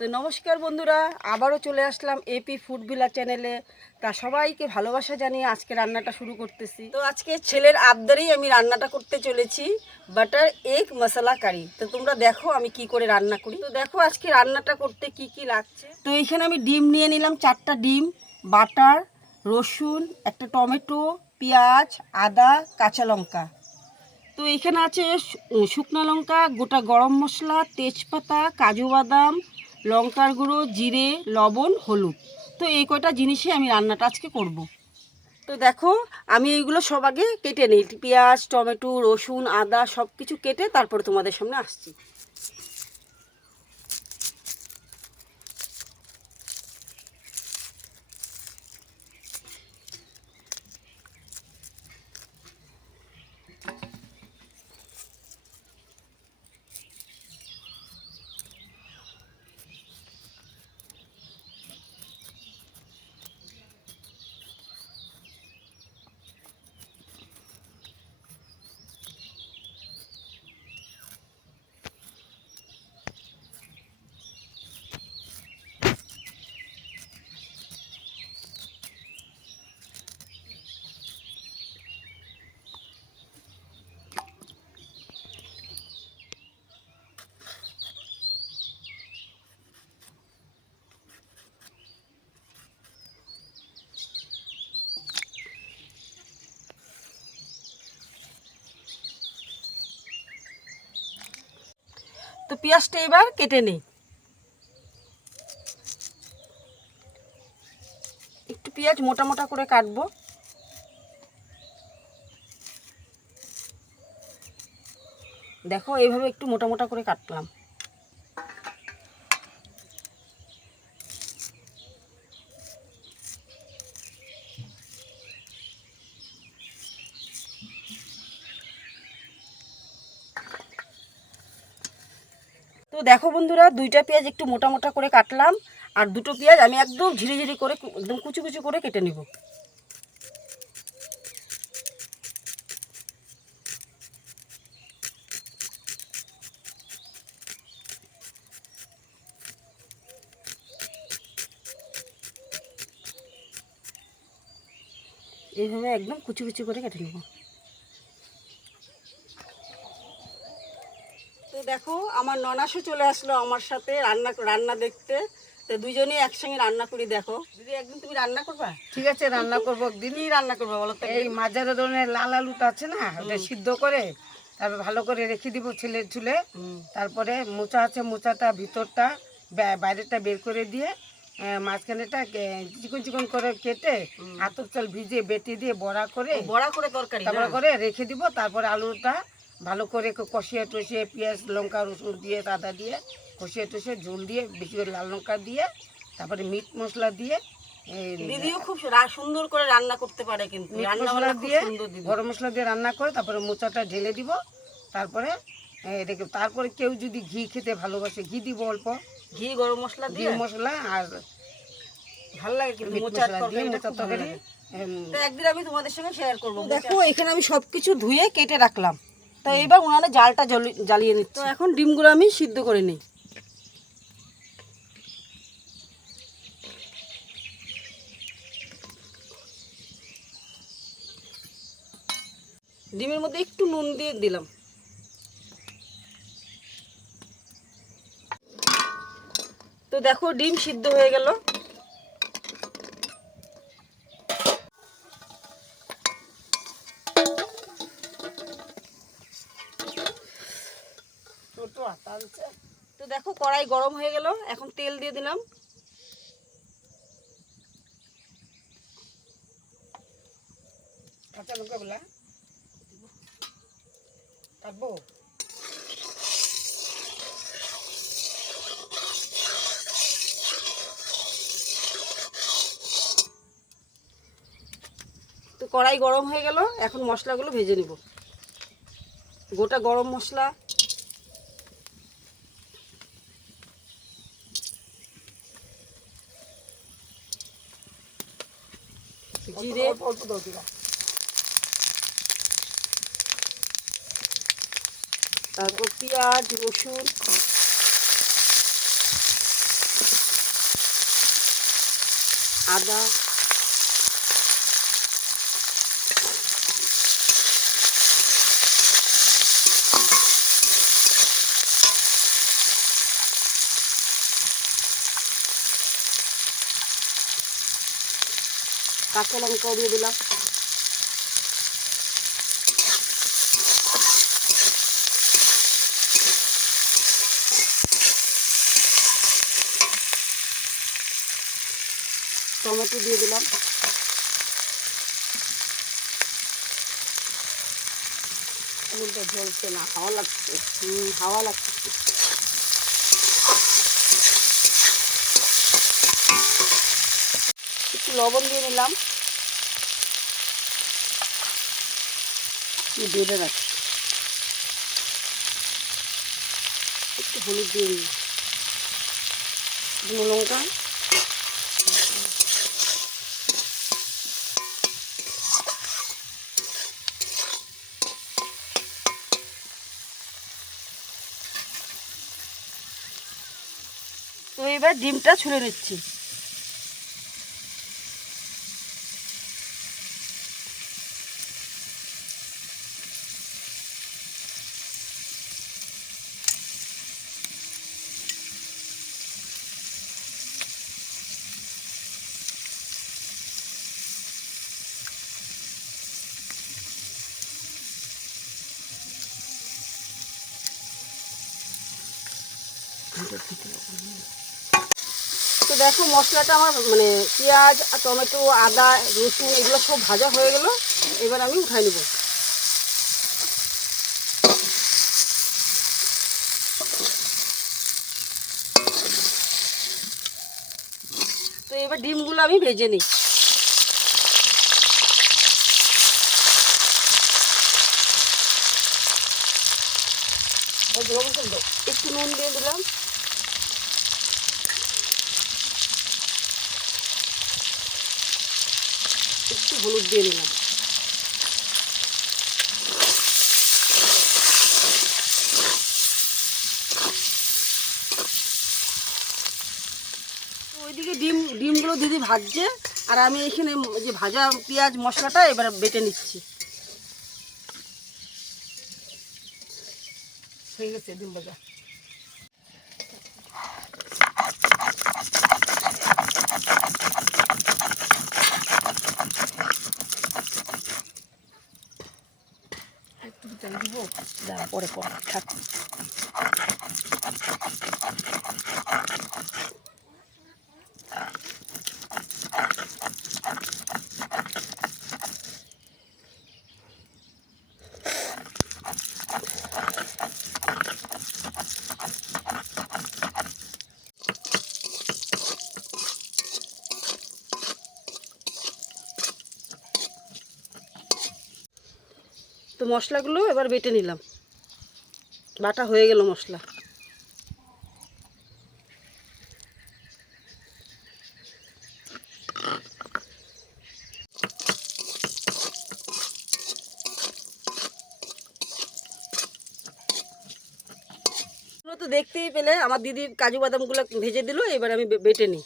তো নমস্কার বন্ধুরা, আবারও চলে আসলাম এপি ফুড ভিলা চ্যানেলে তা সবাইকে ভালোবাসা জানিয়ে আজকে রান্নাটা শুরু করতেছি। তো আজকে ছেলের আবদারেই আমি রান্নাটা করতে চলেছি বাটার এগ মশলা কারি তো তোমরা দেখো আমি কি করে রান্না করি। তো দেখো আজকে রান্নাটা করতে কি কি লাগছে। তো এখানে আমি ডিম নিয়ে নিলাম চারটা ডিম বাটার রসুন, একটা টমেটো, পেঁয়াজ, আদা, কাঁচা লঙ্কা। তো এখানে আছে শুকনো লঙ্কা, গোটা গরম মশলা, তেজপাতা, কাজু বাদাম লঙ্কার গুঁড়ো, জিরে, লবণ, হলুদ। তো এই কয়টা জিনিসই আমি রান্নাটা আজকে করব। তো দেখো, আমি এইগুলো সব আগে কেটে নিই। পেঁয়াজ, টমেটো, রসুন, আদা সব কিছু কেটে তারপরে তোমাদের সামনে আসছি। পেঁয়াজটা এবার কেটে নিই। একটু পেঁয়াজ মোটা মোটা করে কাটবো। দেখো, এইভাবে একটু মোটা মোটা করে কাটলাম। তো দেখো বন্ধুরা, দুইটা পেঁয়াজ একটু মোটা মোটা করে কাটলাম, আর দুটো পেঁয়াজ আমি একদম ঝিরি ঝিরি করে একদম কুচু কুচু করে কেটে নিব। এইভাবে একদম কুচি কুচি করে কেটে নেব। তো দেখো আমার ননাসও চলে আসলো আমার সাথে রান্না রান্না দেখতে। তো দুজনেই একসঙ্গে রান্না করি দেখো। দিদি একদিন তুমি রান্না করবা? ঠিক আছে রান্না করব একদিন কি রান্না করব বলো এই মাঝারে ধরনের লাল আলুটা আছে না ওটা সিদ্ধ করে তারপর ভালো করে রেখে দিব ছেলে হুম। তারপরে মোচা আছে মোচাটা ভিতরটা বাইরেটা বের করে দিয়ে মাঝখানেটা চিকন চিকন করে কেটে আতপ চাল ভিজিয়ে বেটে দিয়ে বড়া করে বড়া করে তরকারি? করে রেখে দিব তারপরে আলুটা ভালো করে কষিয়ে টষিয়ে পেঁয়াজ লঙ্কা রসুন দিয়ে আদা দিয়ে কষিয়ে টষিয়ে ঝোল দিয়ে বেশি করে লাল লঙ্কা দিয়ে তারপরে মিট মশলা দিয়ে দিদিও খুব সুন্দর করে রান্না করতে পারে কিন্তু। মিট মশলা দিয়ে গরম মশলা দিয়ে রান্না করে তারপরে মোচাটা ঢেলে দিব। তারপরে এই রেখে তারপরে কেউ যদি ঘি খেতে ভালোবাসে ঘি দিব অল্প। ঘি গরম মশলা ঘি দিয়ে? মশলা আর ভালো লাগে কিন্তু মিট মোচার মশলা দিয়ে মোচার তরকারি একদিন আমি তোমাদের সঙ্গে শেয়ার করব দেখো এখানে আমি সব কিছু ধুয়ে কেটে রাখলাম। তো এবার উনানে জালটা জ্বালিয়ে নিচ্ছি। তো এখন ডিমগুলো আমি সিদ্ধ করে নিই। ডিমের মধ্যে একটু নুন দিয়ে দিলাম। তো দেখো ডিম সিদ্ধ হয়ে গেল। কড়াই গরম হয়ে গেল এখন তেল দিয়ে দিলাম। কাঁচা লঙ্কা কাটবো? তো কড়াই গরম হয়ে গেল এখন মশলাগুলো ভেজে নিব। গোটা গরম মশলা জিরে তারপর পেঁয়াজ রসুন। আদা। কাঁচা লঙ্কাও দিয়ে দিলাম। টমেটো দিয়ে দিলাম। জ্বলছে না হাওয়া লাগছে। হাওয়া লাগছে। একটু লবণ দিয়ে নিলাম। বেঁধে রাখছি একটু হলুদ দিয়ে নিই লঙ্কা। তো এবার ডিমটা ছুলে নিচ্ছি। তো দেখো মশলাটা আমার মানে পেঁয়াজ, টমেটো, আদা, রসুন, এগুলো সব ভাজা হয়ে গেল। এবার আমি উঠাই নেব। তো এবার ডিমগুলো আমি ভেজে নিই। একটু নুন দিয়ে দিলাম। হলুদ দিয়ে নিলাম। ওইদিকে ডিম, ডিমগুলো দিদি ভাজছে, আর আমি এখানে যে ভাজা পেঁয়াজ মশলাটা এবার বেটে নিচ্ছি। হয়ে গেছে ডিম ভাজা। একটু তেল দিব যা পরে পরে থাক তো মশলাগুলো এবার বেটে নিলাম। বাটা হয়ে গেল মশলা। তো দেখতেই পেলে, আমার দিদি কাজু বাদামগুলো ভেজে দিল, এবার আমি বেটে নিই।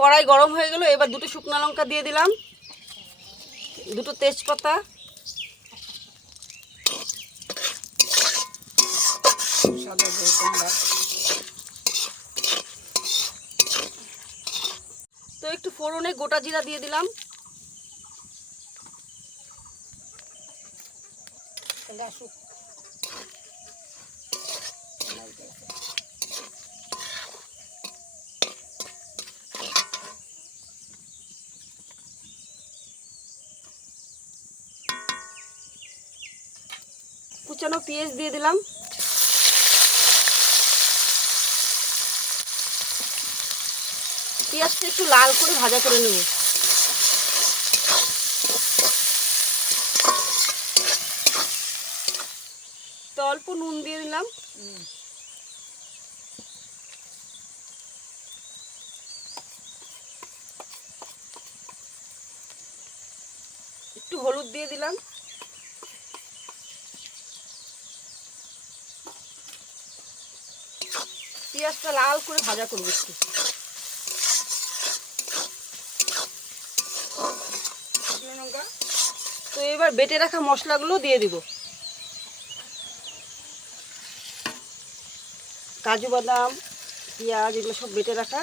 কড়াই গরম হয়ে গেল, এবার দুটো শুকনো লঙ্কা দিয়ে দিলাম। দুটো তেজপাতা। তো একটু ফোড়নে গোটা জিরা দিয়ে দিলাম। তাহলে কুচানো পেঁয়াজ দিয়ে দিলাম? পেঁয়াজটা একটু লাল করে ভাজা করে নেব। অল্প নুন দিয়ে দিলাম। একটু হলুদ দিয়ে দিলাম। পেঁয়াজটা লাল করে ভাজা করব একটু। তো এবার বেটে রাখা মশলাগুলো দিয়ে দিব। কাজু বাদাম, পেঁয়াজ, এগুলো সব বেটে রাখা।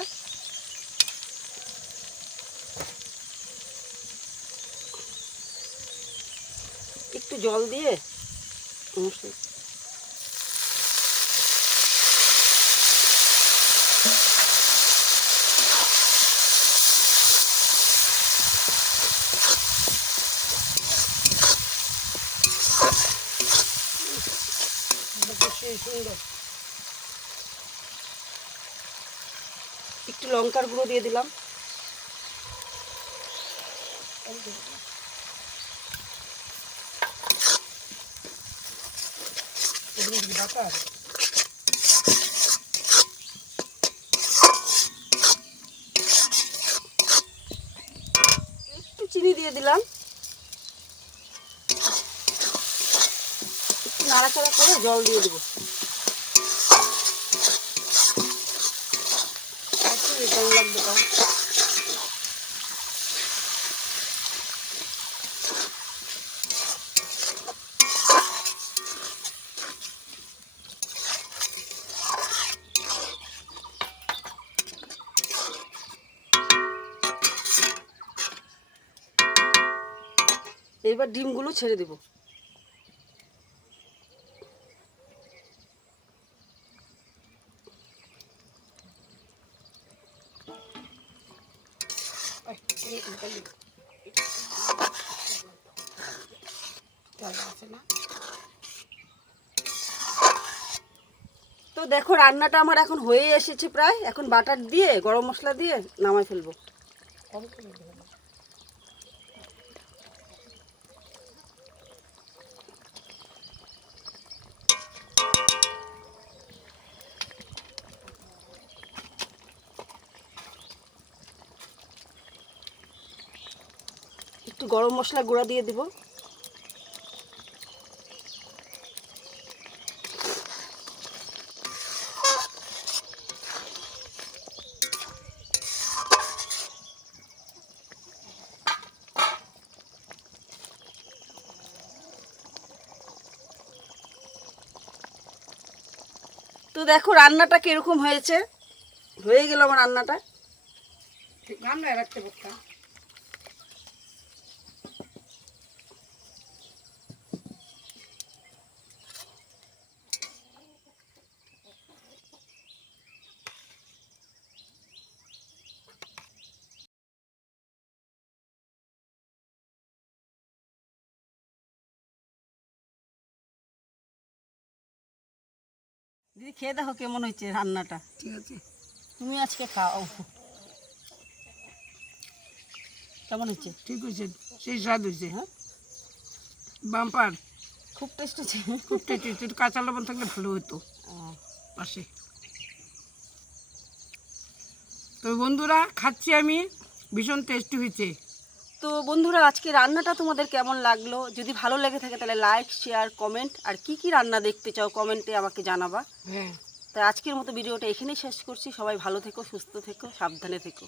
একটু জল দিয়ে মশলা সুন্দর একটু লঙ্কার গুঁড়ো দিয়ে দিলাম। একটু চিনি দিয়ে দিলাম। একটু নাড়াচাড়া করে জল দিয়ে দেবো। এবার ডিমগুলো ছেড়ে দেবো তো দেখো, রান্নাটা আমার এখন হয়ে এসেছে প্রায়। এখন বাটার দিয়ে, গরম মশলা দিয়ে নামাই ফেলব। একটু গরম মশলা গুঁড়া দিয়ে দিব। তো দেখো রান্নাটা কীরকম হয়েছে? হয়ে গেল আমার রান্নাটা। রান্না রাখতে পারতাম দিদি খেয়ে দেখো কেমন হয়েছে রান্নাটা। ঠিক আছে। তুমি আজকে খাও। কেমন হচ্ছে ঠিক হয়েছে সেই স্বাদ হয়েছে। হ্যাঁ? বাম্পার। খুব টেস্ট হচ্ছে খুব টেস্টি একটু কাঁচা লবণ থাকলে ভালো হতো। পাশে। তো বন্ধুরা খাচ্ছি আমি ভীষণ টেস্টি হয়েছে। তো বন্ধুরা আজকে রান্নাটা তোমাদের কেমন লাগল? যদি ভালো লেগে থাকে তাহলে লাইক শেয়ার কমেন্ট আর কি কি রান্না দেখতে চাও কমেন্টে আমাকে জানাবা। হ্যাঁ। তাই আজকের মতো ভিডিওটা এখানেই শেষ করছি। সবাই ভালো থেকো সুস্থ থেকো সাবধানে থেকো।